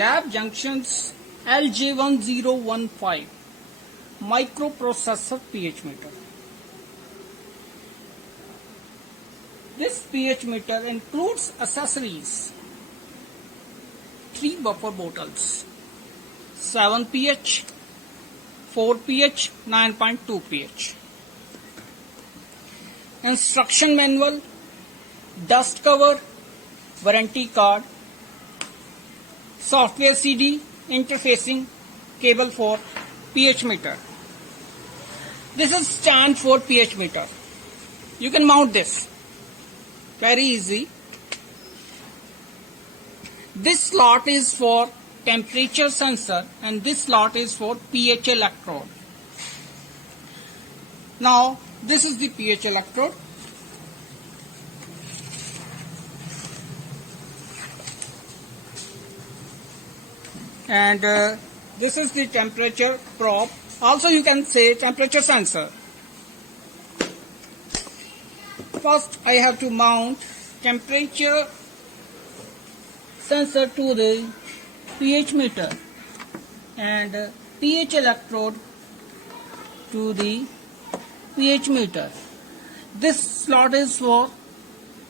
Lab Junctions LJ1015 microprocessor pH meter. This pH meter includes accessories: 3 buffer bottles, 7 pH, 4 pH, 9.2 pH. Instruction manual, dust cover, warranty card, software CD, interfacing cable for pH meter. This is stand for pH meter. You can mount this very easy. This slot is for temperature sensor and this slot is for pH electrode. Now this is the pH electrode. And this is the temperature probe. Also you can say temperature sensor. First I have to mount temperature sensor to the pH meter and pH electrode to the pH meter. This slot is for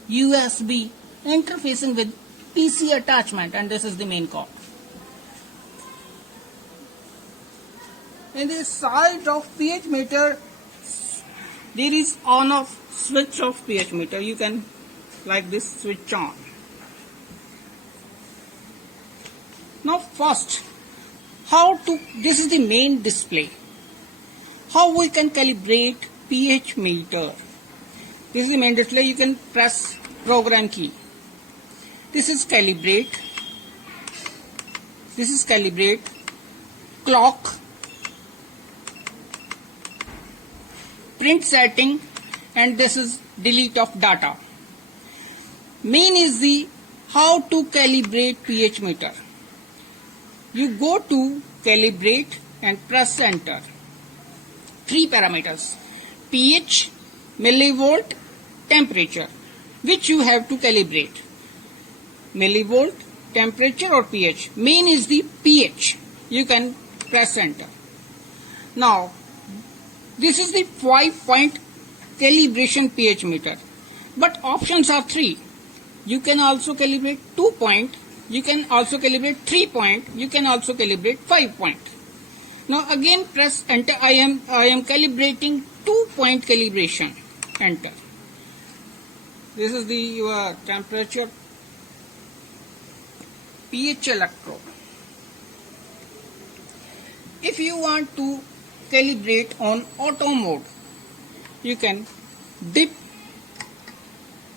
USB interfacing with PC attachment, and this is the main cord. In the side of pH meter there is on off switch of pH meter. You can like this switch on. Now first, this is the main display. How we can calibrate pH meter? This is the main display. You can press program key. This is calibrate. This is calibrate. Clock. Print setting, and this is delete of data. Main is the how to calibrate pH meter. You go to calibrate and press enter. 3 parameters: pH, millivolt, temperature, which you have to calibrate. Millivolt, temperature or pH. Main is the pH. You can press enter. Now this is the 5-point calibration pH meter, but options are 3. You can also calibrate 2-point, you can also calibrate 3-point, you can also calibrate 5-point. Now again press enter. I am calibrating 2-point calibration. Enter. This is the your temperature pH electrode. If you want to calibrate on auto mode, you can dip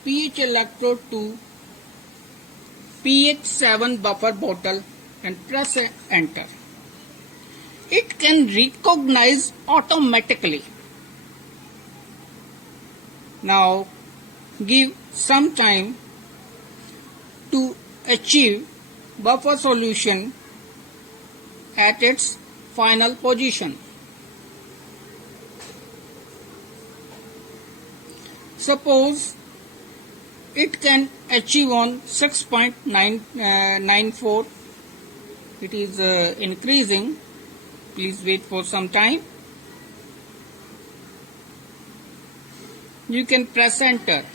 pH electrode to pH 7 buffer bottle and press enter. It can recognize automatically. Now give some time to achieve buffer solution at its final position. Suppose it can achieve on 6.94. It is increasing. Please wait for some time. You can press enter.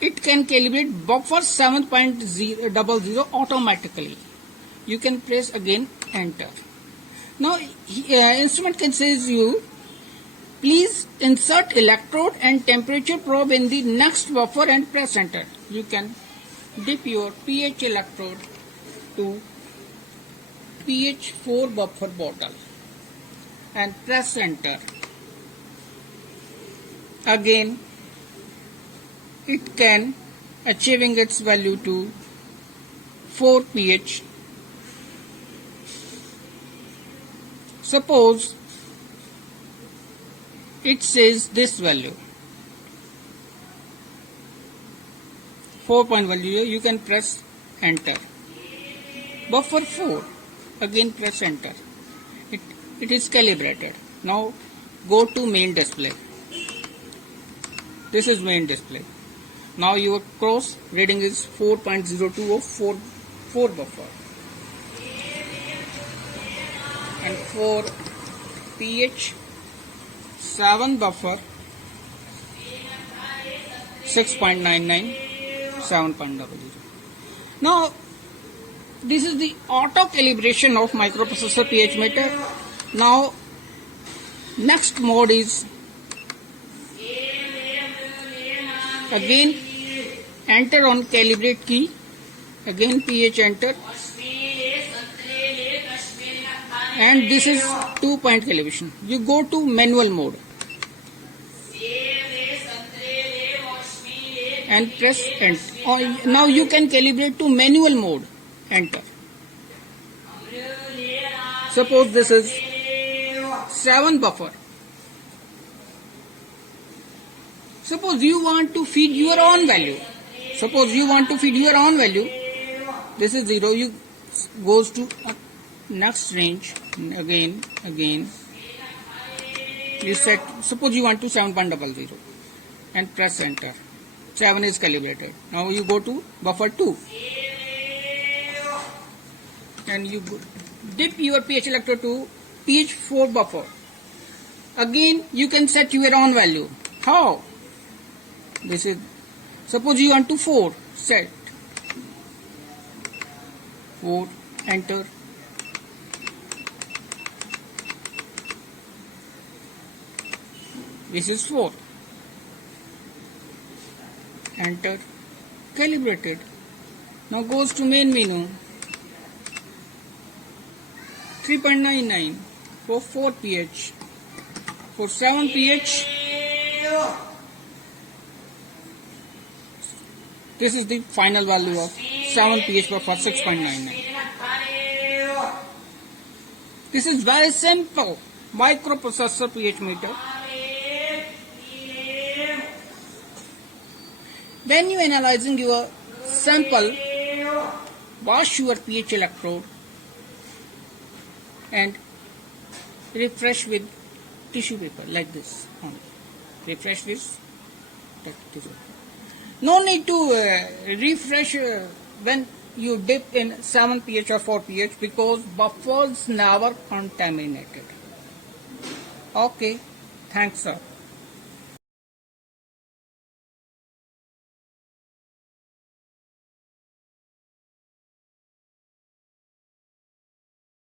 It can calibrate buffer 7.00 automatically. You can press again enter. Now instrument can say you, please insert electrode and temperature probe in the next buffer and press enter. You can dip your pH electrode to pH 4 buffer bottle and press enter. Again it can achieving its value to 4 pH. Suppose it says this value 4 value, you can press enter. Buffer 4, again press enter. It is calibrated. Now go to main display. This is main display. Now your cross reading is 4.02 of 4 buffer, and for pH 7 buffer 6.99, 7.00. Now this is the auto calibration of microprocessor pH meter. Now next mode is again enter on calibrate key, again pH enter, and this is 2-point calibration. You go to manual mode and press enter. Now you can calibrate to manual mode, enter. Suppose this is 7 buffer. Suppose you want to feed your own value. This is 0. You goes to next range. Again. You set. Suppose you want to 7.00 and press enter. 7 is calibrated. Now you go to buffer 2 and you dip your pH electrode to pH 4 buffer. Again you can set your own value. How? This is, suppose you want to 4, set 4, enter. This is 4, enter, calibrated. Now goes to main menu, 3.99 for 4 pH, for 7 pH. This is the final value of 7 pH for 6.99. This is very simple microprocessor pH meter. When you analyzing your sample, wash your pH electrode and refresh with tissue paper like this only. Refresh this. No need to refresh when you dip in 7 pH or 4 pH because buffers never contaminated. Okay, thanks sir.